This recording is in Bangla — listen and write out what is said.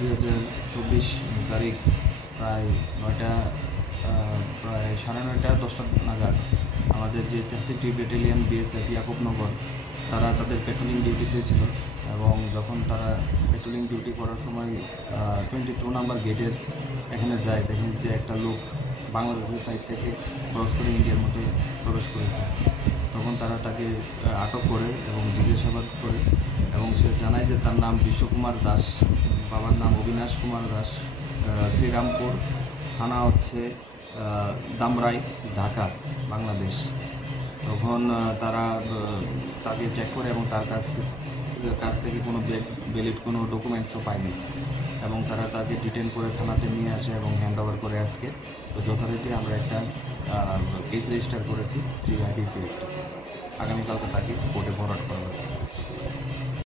2024 তারিখ প্রায় সাড়ে 9টা-10টা নাগাদ আমাদের যে 33টি ব্যাটালিয়ন বিএসএফ ইয়াকুবনগর তারা তাদের পেট্রোলিং ডিউটিতে ছিল এবং যখন তারা পেট্রোলিং ডিউটি করার সময় 22 নাম্বার গেটের এখানে যায়, দেখেন যে একটা লোক বাংলাদেশের সাইড থেকে ক্রস করে ইন্ডিয়ার মধ্যে প্রবেশ করেছে। তখন তারা তাকে আটক করে এবং জিজ্ঞাসাবাদ করে এবং সে জানায় যে তার নাম বিশ্বকুমার দাস, বাবার নাম অবিনাশ কুমার দাস, শ্রীরামপুর থানা হচ্ছে দামরাই, ঢাকা, বাংলাদেশ। তখন তারা তাকে চেক করে এবং তার কাছ থেকে কোনো ভ্যালিড কোনো ডকুমেন্টসও পায়নি এবং তারা তাকে ডিটেন করে থানাতে নিয়ে আসে এবং হ্যান্ড ওভার করে আজকে। তো যথারীতি আমরা একটা কেস রেজিস্টার করেছি 3 IPC। আগামীকালকে তাকে কোর্টে ফরওয়ার্ড করা